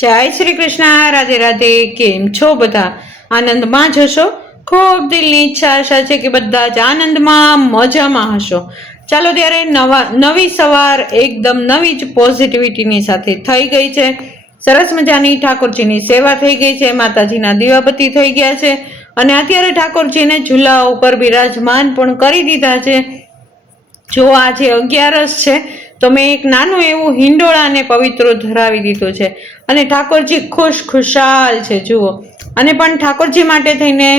જય શ્રી કૃષ્ણ, રાધે રાધે. કેમ છો બધા? આનંદમાં જ હશો? ખૂબ દિલની ઈચ્છા આશા છે કે બધા જ આનંદમાં મજામાં હશો. ચાલો ત્યારે નવી સવાર એકદમ નવી જ પોઝિટિવિટીની સાથે થઈ ગઈ છે. સરસ મજાની ઠાકોરજીની સેવા થઈ ગઈ છે, માતાજીના દીવાબત્તી થઈ ગયા છે અને અત્યારે ઠાકોરજીને ઝૂલા ઉપર બિરાજમાન પણ કરી દીધા છે. જો આજે 11 છે તો મેં એક નાનું એવું હિંડોળાને પવિત્રો ધરાવી દીધું છે અને ઠાકોરજી ખુશાલ છે. જુઓ, અને પણ ઠાકોરજી માટે થઈને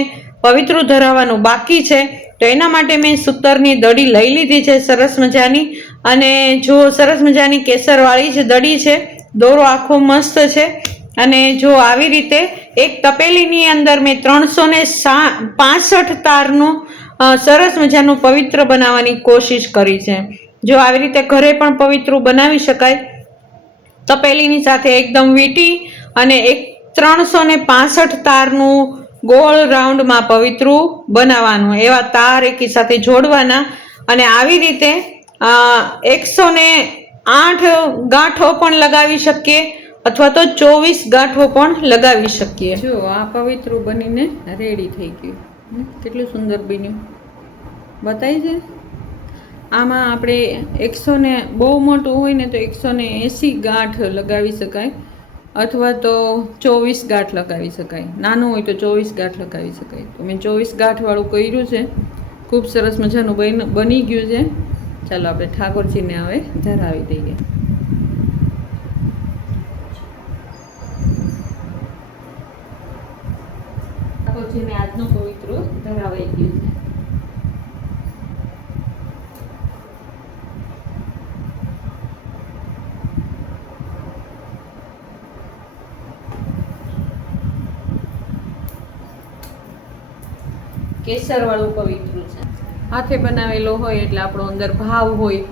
પવિત્રો ધરાવવાનું બાકી છે તો એના માટે મેં સૂતરની દડી લઈ લીધી છે સરસ મજાની. અને જો સરસ મજાની કેસરવાળી જ દડી છે, દોરો આખો મસ્ત છે. અને જો આવી રીતે એક તપેલીની અંદર મેં 365 તારનું સરસ મજાનું પવિત્ર બનાવવાની કોશિશ કરી છે. જો આવી રીતે ઘરે પણ પવિત્ર બનાવી શકાય. તપેલીની સાથે એકદમ વીંટી અને 365 તારનું ગોળ રાઉન્ડમાં પવિત્ર બનાવવાનું, એવા તાર એકી સાથે જોડવાના અને આવી રીતે 108 ગાંઠો પણ લગાવી શકીએ અથવા તો 24 ગાંઠો પણ લગાવી શકીએ. જો આ પવિત્ર બનીને રેડી થઈ ગયું. કેટલું સુંદર બન્યું બતાવી છે. આમાં આપણે 100 ને બહુ મોટું હોય ને તો 180 ગાંઠ લગાવી શકાય અથવા તો 24 ગાંઠ લગાવી શકાય. નાનું હોય તો 24 ગાંઠ લગાવી શકાય. તો મેં 24 ગાંઠવાળું કર્યું છે. ખૂબ સરસ મજાનું બની ગયું છે. ચાલો આપણે ઠાકોરજીને હવે ધરાવી દઈએ. ઠાકોરજીને આજનું પવિત્ર ધરાવાઈ ગયું છે. કેસરવાળું પવિત્ર છે. હાથે બનાવેલો હોય એટલે આપણો અંદર ભાવ હોય,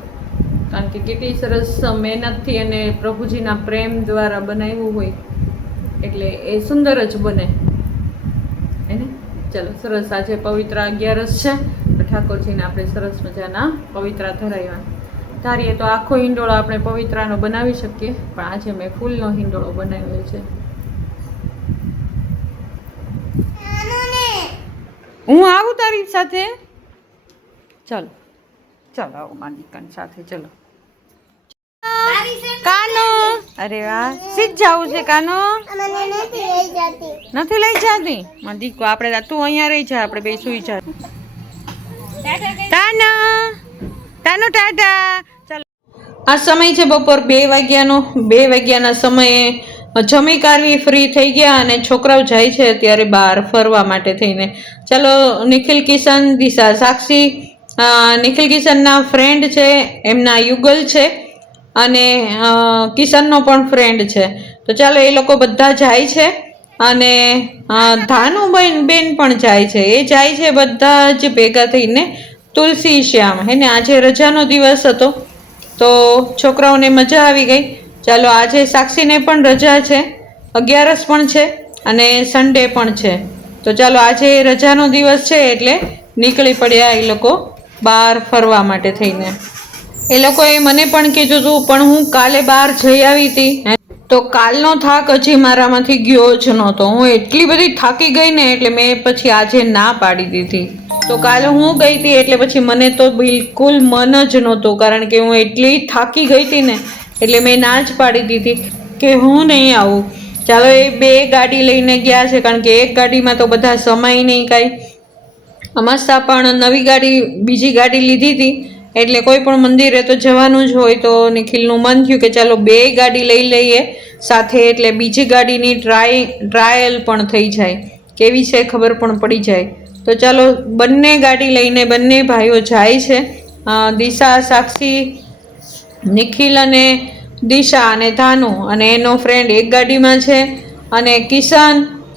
કારણ કે કેટલી સરસ મહેનતથી અને પ્રભુજીના પ્રેમ દ્વારા બનાવ્યું હોય એટલે એ સુંદર જ બને એને. ચલો સરસ, આજે પવિત્ર 11 છે તો ઠાકોરજીને આપણે સરસ મજાના પવિત્રા ધરાવ્યા. ધારીએ તો આખો હિંડોળો આપણે પવિત્રાનો બનાવી શકીએ, પણ આજે મેં ફૂલનો હિંડોળો બનાવ્યો છે. હું આવું તારી સાથે? ચાલો ચાલો, આવો મારી દીકરાની સાથે. ચલો કાનો, અરે વાહ, સીધ જવું છે કાનો? નથી લઈ જતી મારી દીકરો. આપણે તું અહીંયા રહી જા, આપણે બે સુઈ જા. તાનો તાનો ટાટા. ચાલો, આ સમય છે બપોર 2 વાગ્યાનો. 2 વાગ્યાના સમયે જમી કારવી ફ્રી થઈ ગયા અને છોકરાઓ જાય છે અત્યારે બહાર ફરવા માટે થઈને. ચાલો, નિખિલ કિશન, દિશા સાક્ષી, નિખિલ કિશનના ફ્રેન્ડ છે, એમના યુગલ છે અને કિશનનો પણ ફ્રેન્ડ છે. તો ચાલો એ લોકો બધા જાય છે અને ધાનુબેન પણ જાય છે. એ જાય છે બધા જ ભેગા થઈને તુલસી શ્યામ. હે ને, આજે રજાનો દિવસ હતો તો છોકરાઓને મજા આવી ગઈ. ચાલો, આજે સાક્ષીને પણ રજા છે, 11 પણ છે અને સન્ડે પણ છે. તો ચાલો આજે રજાનો દિવસ છે એટલે નીકળી પડ્યા એ લોકો બહાર ફરવા માટે થઈને. એ લોકોએ મને પણ કીધું હતું, પણ હું કાલે બહાર જઈ આવી હતી તો કાલનો થાક હજી મારામાંથી ગયો જ નહોતો. હું એટલી બધી થાકી ગઈ ને એટલે મેં પછી આજે ના પાડી દીધી. તો કાલે હું ગઈ હતી એટલે પછી મને તો બિલકુલ મન જ નહોતું, કારણ કે હું એટલી થાકી ગઈ હતી ને એટલે મેં ના જ પાડી દીધી કે હું નહીં આવું. ચાલો, એ 2 ગાડી લઈને ગયા છે, કારણ કે એક ગાડીમાં તો બધા સમાય નહીં કાંઈ. અમસ્તા પણ નવી ગાડી, બીજી ગાડી લીધી હતી એટલે કોઈ પણ મંદિરે તો જવાનું જ હોય તો નિખિલનું મન થયું કે ચાલો 2 ગાડી લઈ લઈએ સાથે, એટલે બીજી ગાડીની ટ્રાયલ પણ થઈ જાય, કેવી છે ખબર પણ પડી જાય. તો ચાલો, બંને ગાડી લઈને બંને ભાઈઓ જાય છે. દિશા, સાક્ષી, નિખિલ અને દિશા અને ધાનુ અને એનો ફ્રેન્ડ એક ગાડીમાં છે અને કિશન,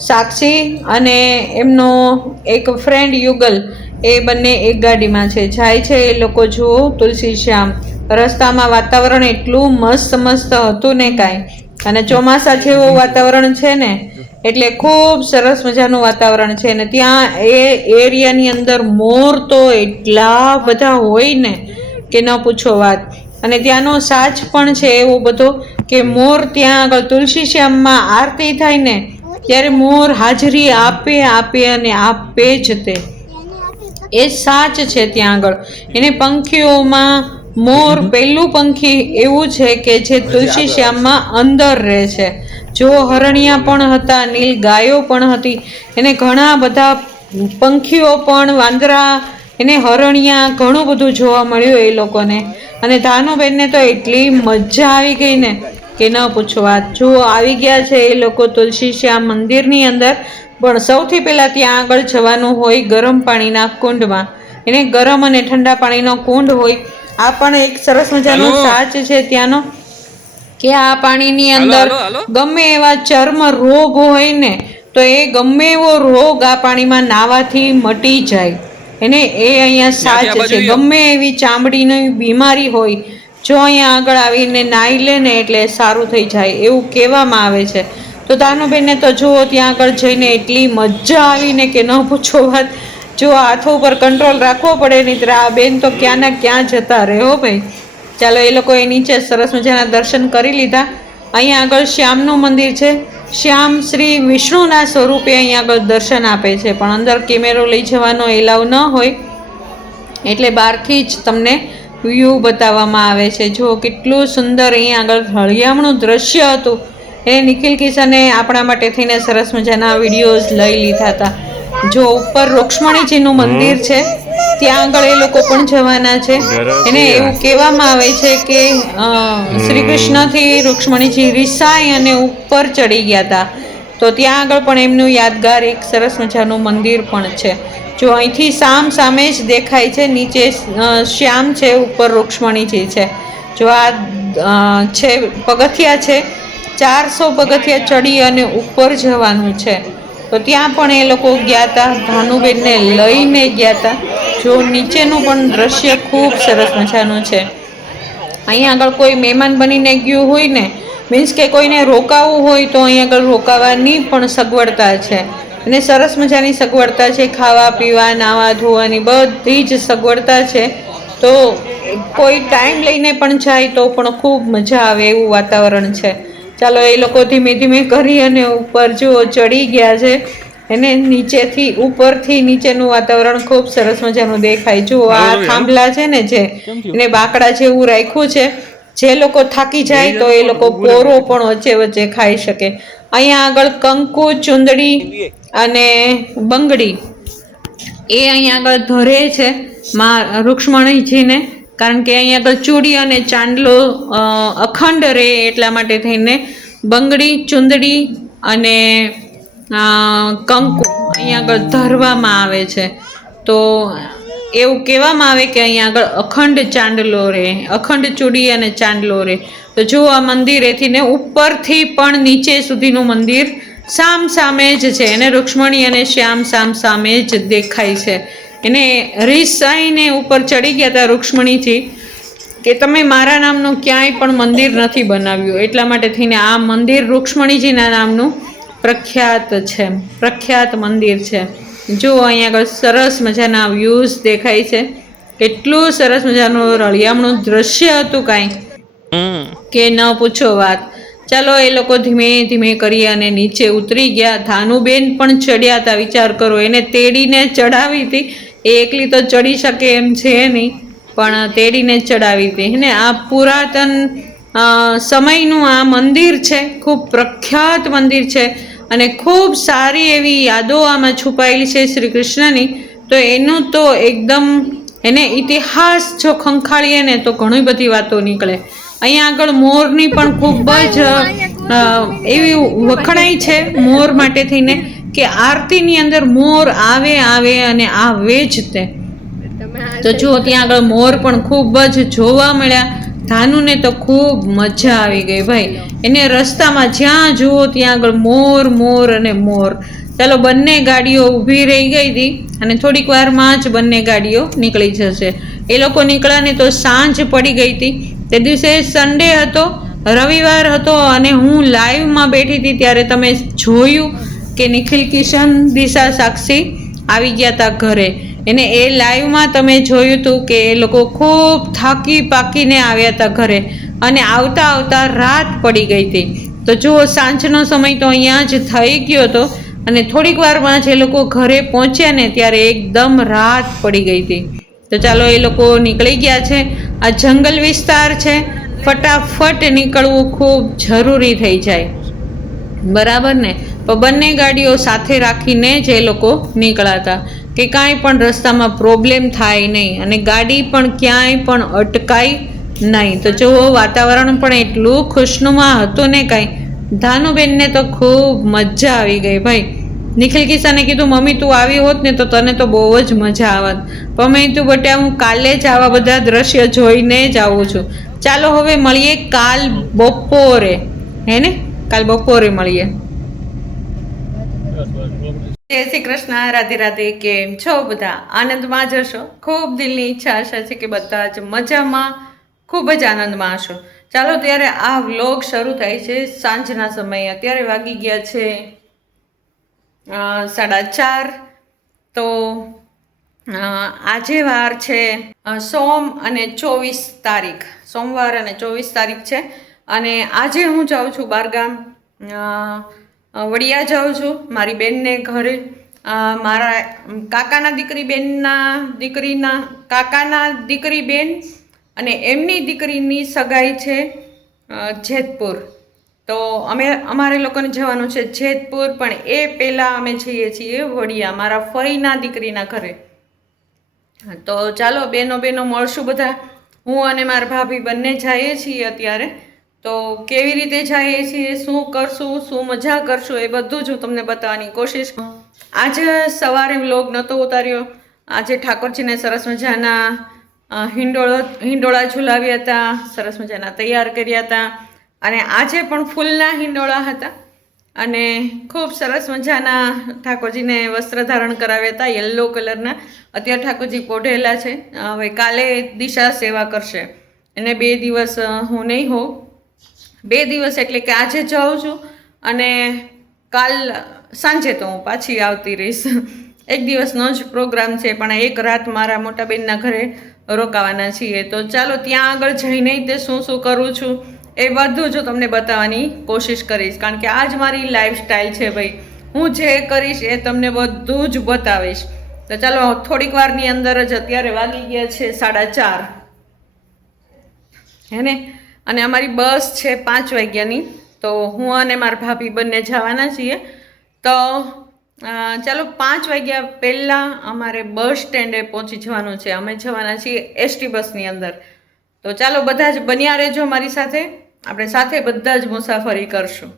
સાક્ષી અને એમનો એક ફ્રેન્ડ યુગલ એ બંને એક ગાડીમાં છે. જાય છે એ લોકો જુઓ તુલસી શ્યામ. રસ્તામાં વાતાવરણ એટલું મસ્ત હતું ને કાંઈ, અને ચોમાસા જેવું વાતાવરણ છે ને એટલે ખૂબ સરસ મજાનું વાતાવરણ છે. ને ત્યાં એ એરિયાની અંદર મોર તો એટલા બધા હોય ને કે ન પૂછો વાત. અને ત્યાંનો સાજ પણ છે એવો બધો કે મોર ત્યાં આગળ તુલસી શ્યામમાં આરતી થાય ને ત્યારે મોર હાજરી આપે અને આપે જ તે એ સાચ છે ત્યાં આગળ. એને પંખીઓમાં મોર પહેલું પંખી એવું છે કે જે તુલસી શ્યામમાં અંદર રહે છે. જો હરણિયા પણ હતા, નીલ ગાયો પણ હતી, એને ઘણા બધા પંખીઓ પણ, વાંદરા, એને હરણિયા ઘણું બધું જોવા મળ્યું એ લોકોને. અને ધાનુબેનને તો એટલી મજા આવી ગઈ ને કે ન પૂછો વાત. જો આવી ગયા છે એ લોકો તુલસી શ્યામ મંદિરની અંદર, પણ સૌથી પહેલાં ત્યાં આગળ જવાનું હોય ગરમ પાણીના કુંડમાં. એને ગરમ અને ઠંડા પાણીનો કુંડ હોય. આ પણ એક સરસ મજાનો સાચ છે ત્યાંનો, કે આ પાણીની અંદર ગમે એવા ચર્મ રોગ હોય ને તો એ ગમે એવો રોગ આ પાણીમાં નાહવાથી મટી જાય. એને એ અહીંયા સાચ છે. ગમે એવી ચામડીની બીમારી હોય, જો અહીંયા આગળ આવીને નાહી લે ને એટલે સારું થઈ જાય એવું કહેવામાં આવે છે. તો ધાનુબેનને તો જુઓ ત્યાં આગળ જઈને એટલી મજા આવીને કે ન પૂછો વાત. જો હાથો ઉપર કંટ્રોલ રાખવો પડે, નહીં આ બેન તો ક્યાંના ક્યાં જતા રહે હો ભાઈ. ચાલો એ લોકોએ નીચે સરસ મજાના દર્શન કરી લીધા. અહીંયા આગળ શ્યામનું મંદિર છે. શ્યામ શ્રી વિષ્ણુના સ્વરૂપે અહીંયા આગળ દર્શન આપે છે, પણ અંદર કેમેરો લઈ જવાનો એલાવ ન હોય એટલે બહારથી જ તમને વ્યૂ બતાવવામાં આવે છે. જો કેટલું સુંદર અહીંયા આગળ હળિયામણું દ્રશ્ય હતું. એ નિખિલ કિશને આપણા માટે થઈને સરસ મજાના વિડીયોઝ લઈ લીધા હતા. જો ઉપર રૂક્ષ્મણીજીનું મંદિર છે, ત્યાં આગળ એ લોકો પણ જવાના છે. એને એવું કહેવામાં આવે છે કે શ્રી કૃષ્ણથી રૂક્ષ્મણીજી રિસાઈ અને ઉપર ચડી ગયા હતા. તો ત્યાં આગળ પણ એમનું યાદગાર એક સરસ મજાનું મંદિર પણ છે. જો અહીંથી સામે જ દેખાય છે, નીચે શ્યામ છે, ઉપર રૂક્ષ્મણીજી છે. જો આ છે પગથિયા છે, 400 પગથિયા ચડી અને ઉપર જવાનું છે. તો ત્યાં પણ એ લોકો ગયા હતા, ધાનુબેનને લઈને ગયા હતા. જો નીચેનું પણ દ્રશ્ય ખૂબ સરસ મજાનું છે. અહીંયા આગળ કોઈ મહેમાન બનીને ગયું હોય ને, મીન્સ કે કોઈને રોકાવું હોય તો અહીંયા આગળ રોકાવાની પણ સગવડતા છે. અને સરસ મજાની સગવડતા છે, ખાવા પીવા, નાવા ધોવાની બધી જ સગવડતા છે. તો કોઈ ટાઈમ લઈને પણ જાય તો પણ ખૂબ મજા આવે એવું વાતાવરણ છે. ચાલો એ લોકો ધીમે ધીમે કરી અને ઉપર જો ચડી ગયા છે. એને નીચેથી ઉપરથી નીચેનું વાતાવરણ ખૂબ સરસ મજાનું દેખાય. જો આ થાંભલા છે ને, જે એને બાકડા જેવું રાખ્યું છે, જે લોકો થાકી જાય તો એ લોકો પોરો પણ વચ્ચે વચ્ચે ખાઈ શકે. અહીંયા આગળ કંકુ, ચુંદડી અને બંગડી એ અહીંયા આગળ ધરે છે રૂક્ષ્મણીજીને, કારણ કે અહીંયા આગળ ચૂડી અને ચાંદલો અખંડ રહે એટલા માટે થઈને બંગડી, ચુંદડી અને કંકુ અહીંયા આગળ ધરવામાં આવે છે. તો એવું કહેવામાં આવે કે અહીંયા આગળ અખંડ ચાંદલો રહે, અખંડ ચૂડી અને ચાંદલો રહે. તો જો આ મંદિરેથી ને ઉપરથી પણ નીચે સુધીનું મંદિર સામે જ છે. એને રૂક્ષ્મણી અને શ્યામ સામે જ દેખાય છે. એને રીસાઈને ઉપર ચડી ગયા હતા રૂક્ષ્મણીજી કે તમે મારા નામનું ક્યાંય પણ મંદિર નથી બનાવ્યું, એટલા માટે થઈને આ મંદિર રૂક્ષ્મણીજીના નામનું પ્રખ્યાત મંદિર છે. જો અહીંયા આગળ સરસ મજાના વ્યૂઝ દેખાય છે. કેટલું સરસ મજાનું રળિયામણું દ્રશ્ય હતું કાંઈ કે ન પૂછો વાત. ચાલો એ લોકો ધીમે ધીમે કરી અને નીચે ઉતરી ગયા. ધાનુબેન પણ ચડ્યા હતા. વિચાર કરો, એને તેડીને ચડાવી હતી. એ એકલી તો ચડી શકે એમ છે નહીં, પણ તેડીને ચડાવી હતી. ને આ પુરાતન સમયનું આ મંદિર છે, ખૂબ પ્રખ્યાત મંદિર છે અને ખૂબ સારી એવી યાદો આમાં છુપાયેલી છે શ્રી કૃષ્ણની. તો એનું તો એકદમ એને ઇતિહાસ જો ખંખાળીએ ને તો ઘણી બધી વાતો નીકળે. અહીંયા આગળ મોરની પણ ખૂબ જ એવી વખણાઈ છે મોર માટે થઈને કે આરતીની અંદર મોર આવે અને આવે જ તે. તો જો ત્યાં આગળ મોર પણ ખૂબ જ જોવા મળ્યા. ધાનુને તો ખૂબ મજા આવી ગઈ ભાઈ. એને રસ્તામાં જ્યાં જુઓ ત્યાં આગળ મોર અને મોર. ચાલો બંને ગાડીઓ ઊભી રહી ગઈ હતી અને થોડીક વારમાં જ બંને ગાડીઓ નીકળી જશે. એ લોકો નીકળ્યા ને તો સાંજ પડી ગઈ હતી. તે દિવસે સન્ડે હતો, રવિવાર હતો અને હું લાઈવમાં બેઠી હતી ત્યારે તમે જોયું કે નિખિલ કિશન, દિશા સાક્ષી આવી ગયા હતા ઘરે. એને એ લાઈવમાં તમે જોયું હતું કે એ લોકો ખૂબ થાકી પાકીને આવ્યા હતા ઘરે. અને આવતા આવતા રાત પડી ગઈ હતી. તો જુઓ, સાંજનો સમય તો અહીંયા જ થઈ ગયો હતો અને થોડીક વારમાં જે લોકો ઘરે પહોંચ્યા ને ત્યારે એકદમ રાત પડી ગઈ હતી. તો ચાલો, એ લોકો નીકળી ગયા છે. આ જંગલ વિસ્તાર છે, ફટાફટ નીકળવું ખૂબ જરૂરી થઈ જાય, બરાબર ને? તો બંને ગાડીઓ સાથે રાખીને જ એ લોકો નીકળાતા કે કાંઈ પણ રસ્તામાં પ્રોબ્લેમ થાય નહીં અને ગાડી પણ ક્યાંય પણ અટકાય નહીં. તો જુઓ, વાતાવરણ પણ એટલું ખુશનુમા હતું ને કાંઈ. ધાનુબેનને તો ખૂબ મજા આવી ગઈ ભાઈ. નિખિલ કિસ્સાને કીધું, મમ્મી તું આવી હોત ને તો તને તો બહુ જ મજા આવત. મમ્મી તું બટ્યા, હું કાલે જ આવા બધા દ્રશ્ય જોઈને જ આવું છું. ચાલો હવે મળીએ કાલ બપોરે, હે ને? કાલ બપોરે મળીએ. જય શ્રી કૃષ્ણ, રાધે રાધે. કેમ છો બધા? આનંદમાં જ હશો. ખૂબ દિલની ઈચ્છા આશા છે કે બધા જ મજામાં, ખૂબ જ આનંદમાં હશો. ચાલો ત્યારે આ વ્લોગ શરૂ થાય છે સાંજના સમયે. અત્યારે વાગી ગયા છે 4:30. તો આજે વાર છે સોમ અને 24 તારીખ, સોમવાર અને 24 તારીખ છે. અને આજે હું જાઉં છું બહારગામ, વડિયા જાઉં છું મારી બેનને ઘરે. મારા કાકાના દીકરી બેનના દીકરીના કાકાના દીકરી બેન અને એમની દીકરીની સગાઈ છે જેતપુર. તો અમારે લોકોને જવાનું છે જેતપુર, પણ એ પહેલાં અમે જઈએ છીએ વડિયા મારા ફઈના દીકરીના ઘરે. તો ચાલો બેનો મળશું બધા. હું અને મારા ભાભી બંને જઈએ છીએ અત્યારે. તો કેવી રીતે જઈએ છીએ, શું કરશું, શું મજા કરશું, એ બધું જ હું તમને બતાવવાની કોશિશ. આજે સવારે વ્લોગ નહોતો ઉતાર્યો. આજે ઠાકોરજીને સરસ મજાના હિંડોળા ઝુલાવ્યા હતા, સરસ મજાના તૈયાર કર્યા હતા. અને આજે પણ ફૂલના હિંડોળા હતા અને ખૂબ સરસ મજાના ઠાકોરજીને વસ્ત્ર ધારણ કરાવ્યા હતા, યલો કલરના. અત્યારે ઠાકોરજી પોઢેલા છે. હવે કાલે દિશા સેવા કરશે. એને 2 દિવસ હું નહીં હોઉં. 2 દિવસ એટલે કે આજે જાઉં છું અને કાલ સાંજે તો હું પાછી આવતી રહીશ. 1 દિવસનો જ પ્રોગ્રામ છે, પણ 1 રાત મારા મોટા બેનના ઘરે રોકાવાના છીએ. તો ચાલો ત્યાં આગળ જઈને તે શું કરું છું એ બધું જ તમને બતાવવાની કોશિશ કરીશ, કારણ કે આ જ મારી લાઈફસ્ટાઈલ છે ભાઈ. હું જે કરીશ એ તમને બધું જ બતાવીશ. તો ચાલો થોડીક વારની અંદર જ, અત્યારે વાગી ગયા છે 4:30, હે ને? અને અમારી બસ છે 5 વાગ્યાની. તો હું અને મારા ભાભી બંને જવાના છીએ. તો ચાલો 5 વાગ્યા પહેલાં અમારે બસ સ્ટેન્ડે પહોંચી જવાનું છે. અમે જવાના છીએ એસટી બસની અંદર. તો ચાલો બધા જ બન્યા રહેજો મારી સાથે. આપણે સાથે બધા જ મુસાફરી કરશું.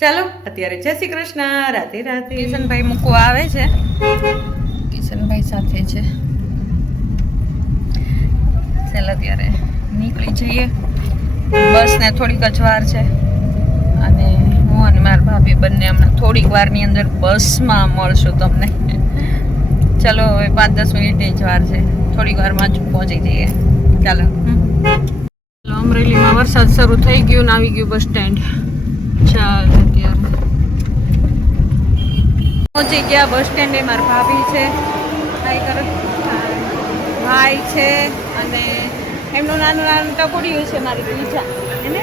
ચાલો અત્યારે જય શ્રી કૃષ્ણ, રાધે રાધે. કિશનભાઈ મૂકવા આવે છે, કિશનભાઈ સાથે છે. ચાલો ત્યારે નીકળી જઈએ. બસને થોડીક જ વાર છે અને હું અને મારા ભાભી બંને હમણાં થોડીક વારની અંદર બસમાં મળશું તમને. ચાલો હવે 5-10 મિનિટની જ વાર છે, થોડીક વારમાં જ પહોંચી જઈએ. ચાલો. અમરેલીમાં વરસાદ શરૂ થઈ ગયો ને આવી ગયું બસ સ્ટેન્ડ. ચાલો ત્યારે પહોંચી ગયા બસ સ્ટેન્ડે. મારા ભાભી છે, ભાઈ છે અને એમનું નાનું ટકોડિયું છે મારી બીજા, હે ને?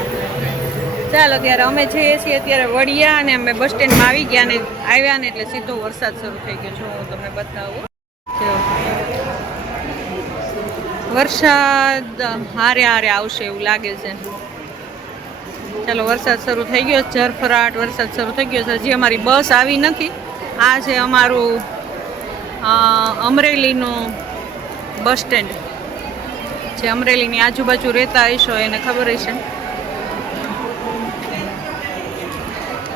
ચાલો ત્યારે અમે જઈએ છીએ અત્યારે વડિયા અને અમે બસ સ્ટેન્ડમાં આવી ગયા ને આવ્યા ને એટલે સીધો વરસાદ શરૂ થઈ ગયો છે. હું તમને બતાવું. વરસાદ હારે આવશે એવું લાગે છે. ચાલો વરસાદ શરૂ થઈ ગયો, ઝરફરાટ વરસાદ શરૂ થઈ ગયો છે. હજી અમારી બસ આવી નથી. આ છે અમારું અમરેલીનું બસ સ્ટેન્ડ. જે અમરેલીની આજુબાજુ રહેતા હશો એને ખબર હશે.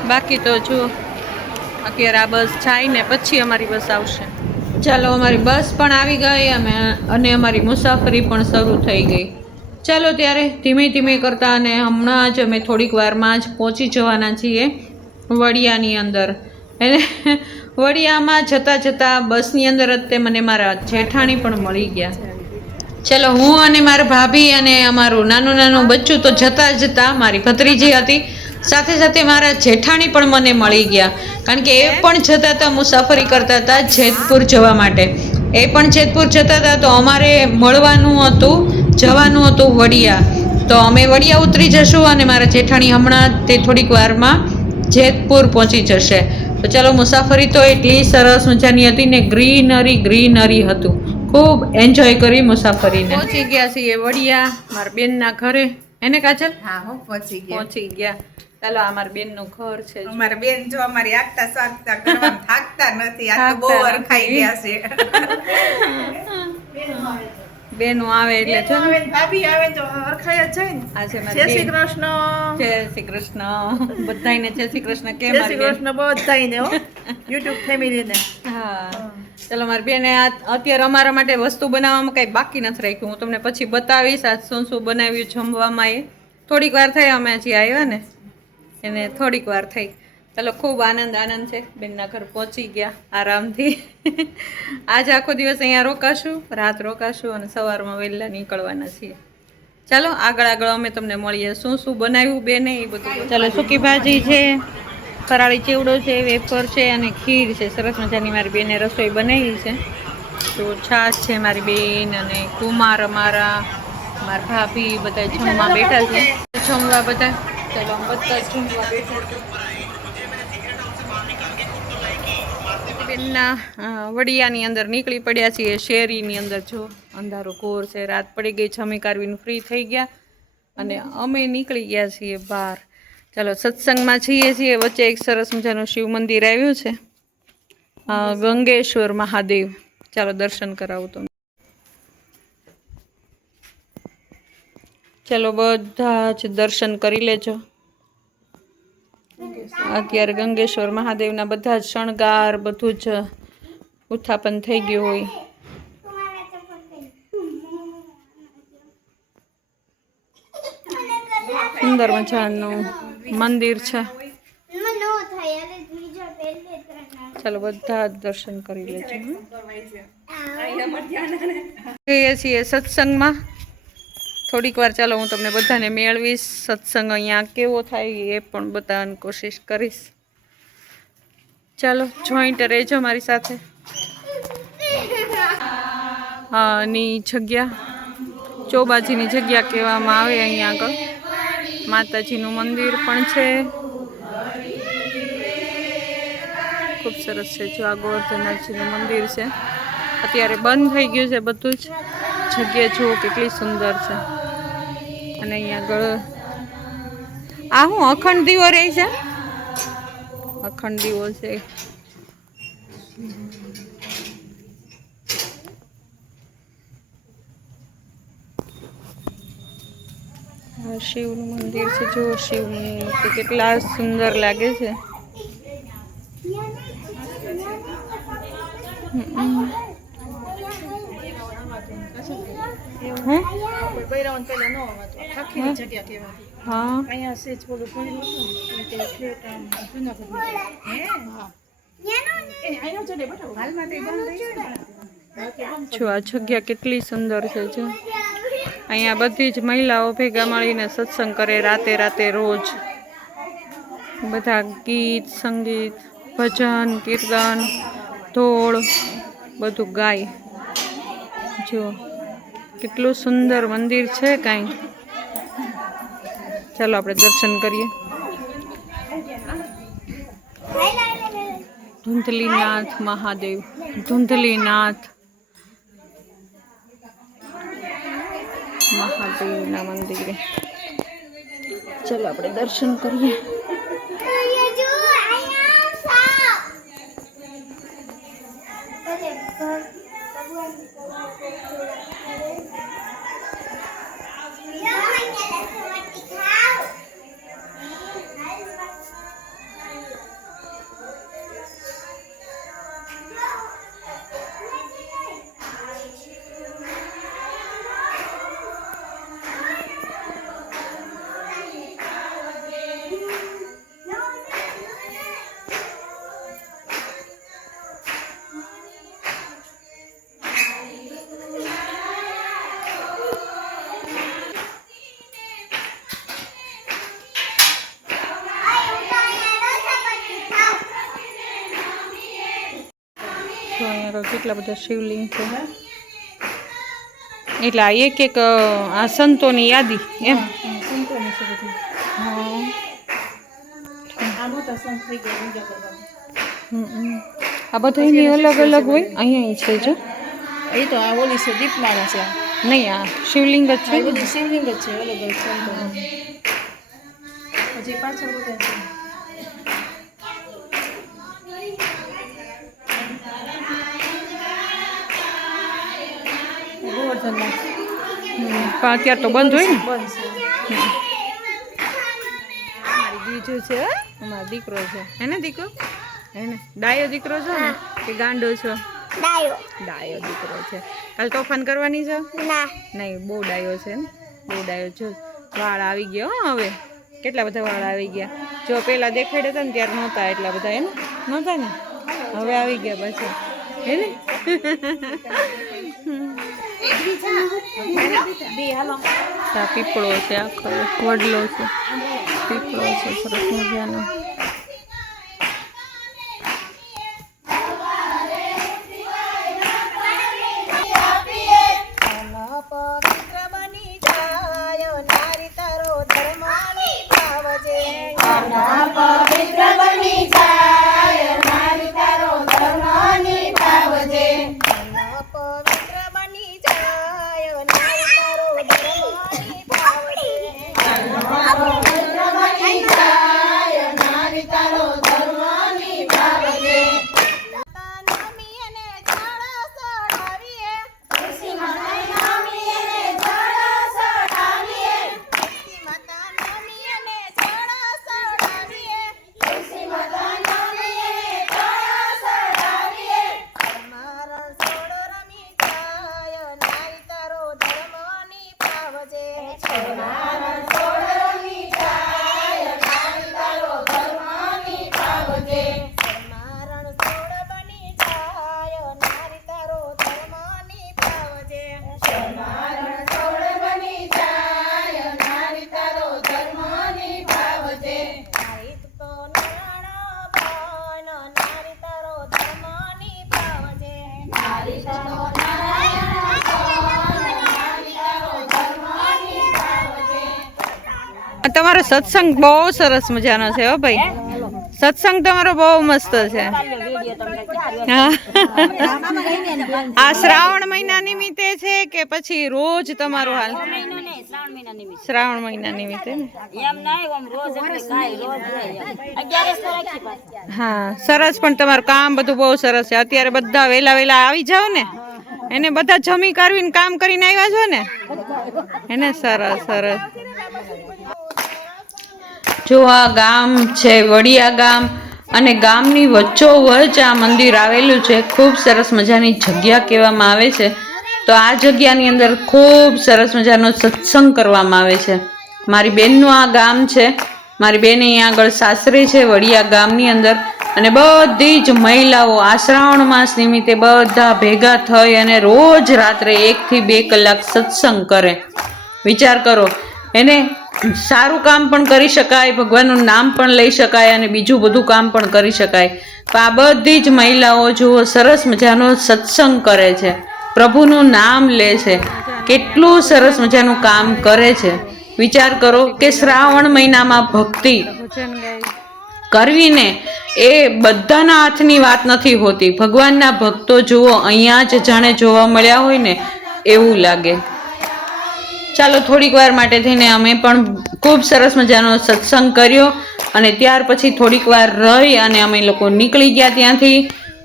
બાકી તો જો અત્યારે આ બસ જાય ને પછી અમારી બસ આવશે. ચાલો અમારી બસ પણ આવી ગઈ અને અમારી મુસાફરી પણ શરૂ થઈ ગઈ. ચાલો ત્યારે ધીમે કરતા અને હમણાં જ અમે થોડીક વારમાં જ પહોંચી જવાના છીએ વડિયાની અંદર. એટલે વડિયામાં જતાં બસની અંદર જ તે મને મારા જેઠાણી પણ મળી ગયા. ચલો હું અને મારા ભાભી અને અમારું નાનું બચ્ચું તો જતા મારી ભત્રીજી હતી, સાથે મારા જેઠાણી પણ મને મળી ગયા, કારણ કે એ પણ જતા હતા, મુસાફરી કરતા હતા જેતપુર જવા માટે. એ પણ જેતપુર જતા હતા તો અમારે મળવાનું હતું, જવાનું હતું વડિયા. તો અમે વડિયા ઉતરી જશું અને મારા જેઠાણી હમણાં તે થોડીક વારમાં જેતપુર પહોંચી જશે. તો ચાલો, મુસાફરી તો એટલી સરસ મજાની હતી ને, ગ્રીનરી હતું. ખૂબ એન્જોય કરી મુસાફરીને. પહોંચી ગયા છીએ વડિયા મારા બેનના ઘરે. એને કાજલ? હા હું પહોંચી ગયા. ચાલો, આ મારા બેનનું ઘર છે. અમારા બેન જો અમારી આગતા સ્વાગતા કરવામાં થાકતા નથી. આ તો બહુ અરખાઈ ગયા છે. બેનો આવે એટલે જો ભાભી આવે તો અરખાઈ જ જાય ને. આ છે જય શ્રી કૃષ્ણ. જય શ્રી કૃષ્ણ. બધાયને જય શ્રી કૃષ્ણ. કેમ? જય શ્રી કૃષ્ણ બધાયને હો, યુટ્યુબ ફેમિલીને. હા, ચલો, મારી બેને અત્યારે અમારા માટે વસ્તુ બનાવવામાં કઈ બાકી નથી રાખ્યું. હું તમને પછી બતાવીશ આજ શું શું બનાવ્યું જમવામાં. એ થોડીક વાર થઈ અમે હજી આવ્યા ને, એને થોડીક વાર થઈ. ચાલો, ખૂબ આનંદ છે. બેનના ઘર પહોંચી ગયા આરામથી. આજે આખો દિવસ અહીંયા રોકાશું, રાત રોકાશું અને સવારમાં વહેલા નીકળવાના છીએ. ચાલો, આગળ અમે તમને મળીએ શું શું બનાવ્યું બેને એ બધું. ચાલો, સૂકી ભાજી છે, ફરાળી ચેવડો છે, વેફર છે અને ખીર છે. સરસ મજાની મારી બેને રસોઈ બનાવી છે. તો છાશ છે મારી બેન અને કુમાર મારા ભાભી બધા જમવા બેઠા છે. જમવા બધા. ચાલો, બધા જમવા બેઠા. બેનના વડિયાની અંદર નીકળી પડ્યા છીએ. શેરીની અંદર જો અંધારો ઘોર છે, રાત પડી ગઈ. જમી કારવીને ફ્રી થઈ ગયા અને અમે નીકળી ગયા છીએ બહાર. ચાલો, સત્સંગમાં છીએ. વચ્ચે એક સરસ મજાનું શિવ મંદિર આવ્યું છે, ગંગેશ્વર મહાદેવ. ચાલો, દર્શન કરાવું તમને. ચાલો, બધા જ દર્શન કરી લેજો. અત્યારે ગંગેશ્વર મહાદેવના બધા જ શણગાર, બધું જ ઉત્થાપન થઈ ગયું હોય. સુંદર મજાનું મંદિર છે. ચાલો, બધા જ દર્શન કરી લેજો. જઈએ છીએ સત્સંગમાં. થોડીક વાર ચાલો, હું તમને બધાને મેળવીશ. સત્સંગ અહીંયા કેવો થાય એ પણ બતાવવાની કોશિશ કરીશ. ચાલો, જોઈન્ટ રહેજો મારી સાથે. ની જગ્યા ચોબાજીની જગ્યા કહેવામાં આવે. અહીંયા આગળ માતાજીનું મંદિર પણ છે. ખૂબ સરસ છે. જો આ ગોવર્ધનનાથજીનું મંદિર છે. અત્યારે બંધ થઈ ગયું છે બધું જ. જગ્યા જુઓ કેટલી સુંદર છે. અને અહીંયા આગળ આ હું અખંડ દીવો રહે છે. અખંડ દીવો છે. શિવનું મંદિર છે. જો શિવની મૂર્તિ કેટલા સુંદર લાગે છે. જો આ જગ્યા કેટલી સુંદર છે. જો અહીંયા બધી જ મહિલાઓ ભેગા મળીને સત્સંગ કરે રાતે રોજ. બધા ગીત સંગીત ભજન કીર્તન ઢોળ બધું ગાય. જો કેટલું સુંદર મંદિર છે કાંઈ. ચાલો, આપણે દર્શન કરીએ. ધુંધલીનાથ મહાદેવ, ધુંધલીનાથ મહાદેવના મંદિરે. ચાલો, આપણે દર્શન કરીએ. તો અહીંયા કેટલા બધા શિવલિંગ છે. એટલે આ એક એક આ સંતોની યાદી એમ. સંતોની છે બધી. હા. આ મોટા સંત થઈ ગયા પૂજા કરવા. આ બધાની અલગ અલગ હોય. અહીંયા છે જો. એ તો આ ઓલી છે દીપમાળા છે. નહીં, આ શિવલિંગ જ છે. આ બધી શિવલિંગ જ છે અલગ અલગ સંતો. પછી પાછળ બધા છે. ગોવર્ધનમાં. પણ અત્યારે તો બંધ હોય ને. બંધ છે. અમારી બીજું છે, અમારો દીકરો છે. એને દીકરો એને ડાયો દીકરો છો ને કે ગાંડો છો? ડાયો દીકરો છે. કાલ તોફાન કરવાની છે? નહીં, બહુ ડાયો છે ને, બહુ ડાયો. જો વાળ આવી ગયા હો હવે, કેટલા બધા વાળ આવી ગયા. જો પેલા દેખાડ્યા હતા ને ત્યારે નહોતા એટલા બધા, એને નહોતા ને, હવે આવી ગયા પાછા હે ને. આ પીપળો છે, આખો વડલો છે, પીપળો છે સરસ મજાનો. તમારો સત્સંગ બહુ સરસ મજાનો છે હો ભાઈ. સત્સંગ તમારો બહુ મસ્ત છે. હા. આ શ્રાવણ મહિના નિમિત્તે છે કે પછી રોજ તમારો હાલ? શ્રાવણ મહિના નિમિત્તે ને. હા સરસ. પણ તમારું કામ બધું બહુ સરસ છે. અત્યારે બધા વેલા વેલા આવી જાવ ને, એને બધા જમી કરવીને કામ કરીને આવ્યા છો ને એને. સરસ સરસ. જો આ ગામ છે વડિયા ગામ, અને ગામની વચ્ચોવચ્ચ આ મંદિર આવેલું છે. ખૂબ સરસ મજાની જગ્યા કહેવામાં આવે છે. તો આ જગ્યાની અંદર ખૂબ સરસ મજાનો સત્સંગ કરવામાં આવે છે. મારી બેનનું આ ગામ છે. મારી બેન અહીંયા આગળ સાસરે છે વડિયા ગામની અંદર, અને બધી જ મહિલાઓ આ શ્રાવણ માસ નિમિત્તે બધા ભેગા થઈ અને રોજ રાત્રે 1 થી 2 કલાક સત્સંગ કરે. વિચાર કરો, એને સારું કામ પણ કરી શકાય, ભગવાનનું નામ પણ લઈ શકાય, અને બીજું બધું કામ પણ કરી શકાય. પણ આ બધી જ મહિલાઓ જુઓ સરસ મજાનો સત્સંગ કરે છે, પ્રભુનું નામ લે છે, કેટલું સરસ મજાનું કામ કરે છે. વિચાર કરો કે શ્રાવણ મહિનામાં ભક્તિ કરવીને એ બધાના હાથની વાત નથી હોતી. ભગવાનના ભક્તો જુઓ અહીંયા જ જાણે જોવા મળ્યા હોય ને એવું લાગે. ચાલો થોડીક વાર માટે થઈને અમે પણ ખૂબ સરસ મજાનો સત્સંગ કર્યો, અને ત્યાર પછી થોડીક વાર રહી અને અમે લોકો નીકળી ગયા ત્યાંથી,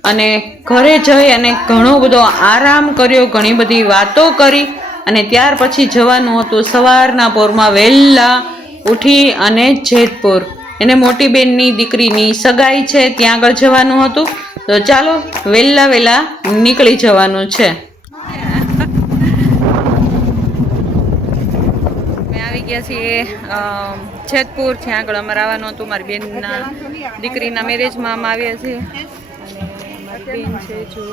અને ઘરે જઈ અને ઘણો બધો આરામ કર્યો, ઘણી બધી વાતો કરી, અને ત્યાર પછી જવાનું હતું સવારના પોરમાં વહેલા ઉઠી અને જેતપુર. એને મોટી બેનની દીકરીની સગાઈ છે, ત્યાં આગળ જવાનું હતું. તો ચાલો વહેલા નીકળી જવાનું છે. ગયા છીએ જેતપુર, ત્યાં આગળ અમારે આવવાનું હતું. મારી બેનના દીકરીના મેરેજમાં અમે આવ્યા છીએ, અને મારી બેન છે જો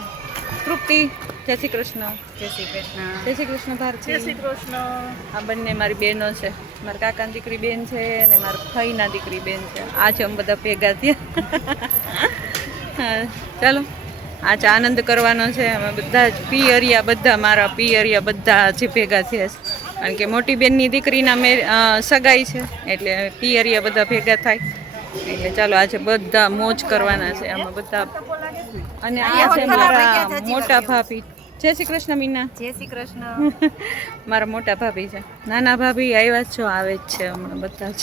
તૃપ્તિ. જય શ્રી કૃષ્ણ. જય શ્રી કૃષ્ણ. જય શ્રી કૃષ્ણ ભારતી. જય શ્રી કૃષ્ણ. આ બંને મારી બહેનો છે. મારા કાકાની દીકરી બેન છે અને મારા ભાઈના દીકરી બેન છે. આજે અમે બધા ભેગા થયા. હા ચાલો આજ આનંદ કરવાનો છે. અમે બધા જ પિયરિયા, બધા મારા પિયરિયા બધા જ ભેગા થયા છે. કારણ કે મોટી બેનની દીકરીના સગાઈ છે, એટલે પિયરિયા બધા ભેગા થાય. એટલે ચાલો આજે બધા મોજ કરવાના છે અમે બધા. અને આ છે મારા મોટા ભાભી. જય શ્રી કૃષ્ણ મીના. જય શ્રી કૃષ્ણ. મારા મોટા ભાભી છે. નાના ભાભી આવ્યા જ છો, આવે જ છે હમણાં બધા જ.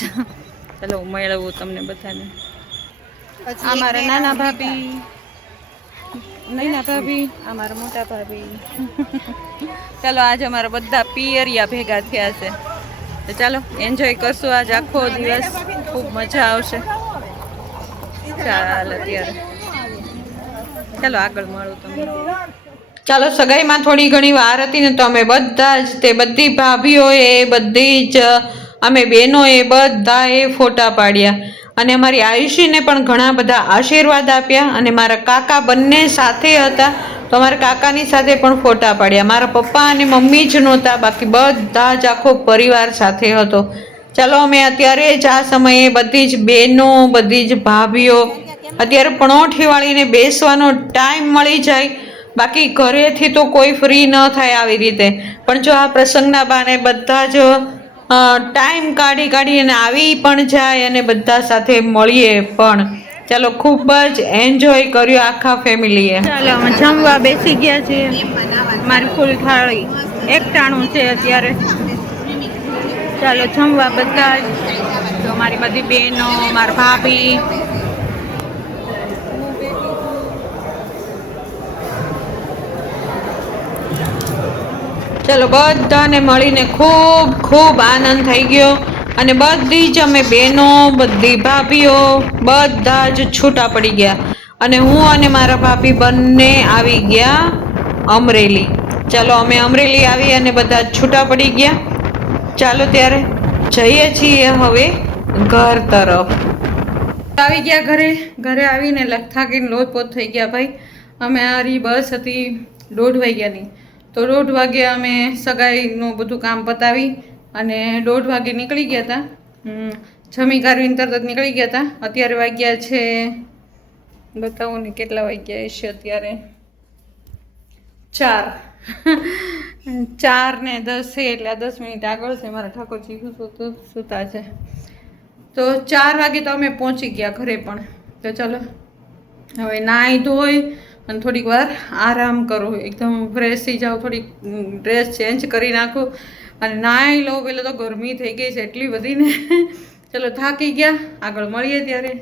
ચાલો મળવું તમને બધાને. આ મારા નાના ભાભી, નૈના ભાભી, આ મારા મોટા ભાભી. ચાલો આજે અમારા બધા પિયરિયા ભેગા થયા છે, તો ચાલો એન્જોય કરશું આજ આખો દિવસ. ખૂબ મજા આવશે. ચાલો ત્યારે ચાલો આગળ મળું તમને. ચાલો સગાઈમાં થોડી ઘણી વાર હતી ને, તો અમે બધા જ તે બધી ભાભીઓએ, બધી જ અમે બહેનોએ બધાએ ફોટા પાડ્યા. અને અમારી આયુષીને પણ ઘણા બધા આશીર્વાદ આપ્યા. અને મારા કાકા બંને સાથે હતા, તો અમારા કાકાની સાથે પણ ફોટા પાડ્યા. મારા પપ્પા અને મમ્મી જ નહોતા, બાકી બધા જ આખો પરિવાર સાથે હતો. ચાલો અમે અત્યારે જ આ સમયે બધી જ બહેનો, બધી જ ભાભીઓ અત્યારે પણોઠી વાળીને બેસવાનો ટાઈમ મળી જાય. બાકી ઘરેથી તો કોઈ ફ્રી ન થાય આવી રીતે, પણ જો આ પ્રસંગના બાને બધા જ ટાઈમ કાઢીને આવી પણ જાય અને બધા સાથે મળીએ પણ. ચાલો ખૂબ જ એન્જોય કર્યો આખા ફેમિલીએ. ચાલો અમે જમવા બેસી ગયા છીએ. મારી ફૂલ થાળી એકટાણું છે અત્યારે. ચાલો જમવા બધા જ. તો મારી બધી બહેનો, મારા ભાભી, ચલો બધાને મળીને ખૂબ ખૂબ આનંદ થઈ ગયો. અને બધી જ અમે બહેનો, બધી ભાભીઓ બધા જ છૂટા પડી ગયા. અને હું અને મારા ભાભી બંને આવી ગયા અમરેલી. ચાલો અમે અમરેલી આવી અને બધા છૂટા પડી ગયા. ચાલો ત્યારે જઈએ છીએ હવે ઘર તરફ. આવી ગયા ઘરે આવીને થાકીને લોટપોટ થઈ ગયા ભાઈ. અમે આરી બસ હતી 1:30 વાગ્યાની, તો 1:30 વાગે અમે સગાઈનું બધું કામ પતાવી અને 1:30 વાગે નીકળી ગયા હતા. જમી કાઢવીને તરત જ નીકળી ગયા હતા. અત્યારે વાગ્યા છે, બતાવો ને કેટલા વાગ્યા છે અત્યારે, 4:10 છે, એટલે 10 મિનિટ આગળ છે. મારા ઠાકોરજી સૂતા છે. તો 4 વાગે તો અમે પહોંચી ગયા ઘરે પણ. તો ચાલો હવે નાહી ધોઈ અને થોડીક વાર આરામ કરો, એકદમ ફ્રેશ થઈ જાઓ, થોડીક ડ્રેસ ચેન્જ કરી નાખો અને નાહી લો. પહેલાં તો ગરમી થઈ ગઈ છે એટલી બધી ને. ચલો થાકી ગયા, આગળ મળીએ ત્યારે.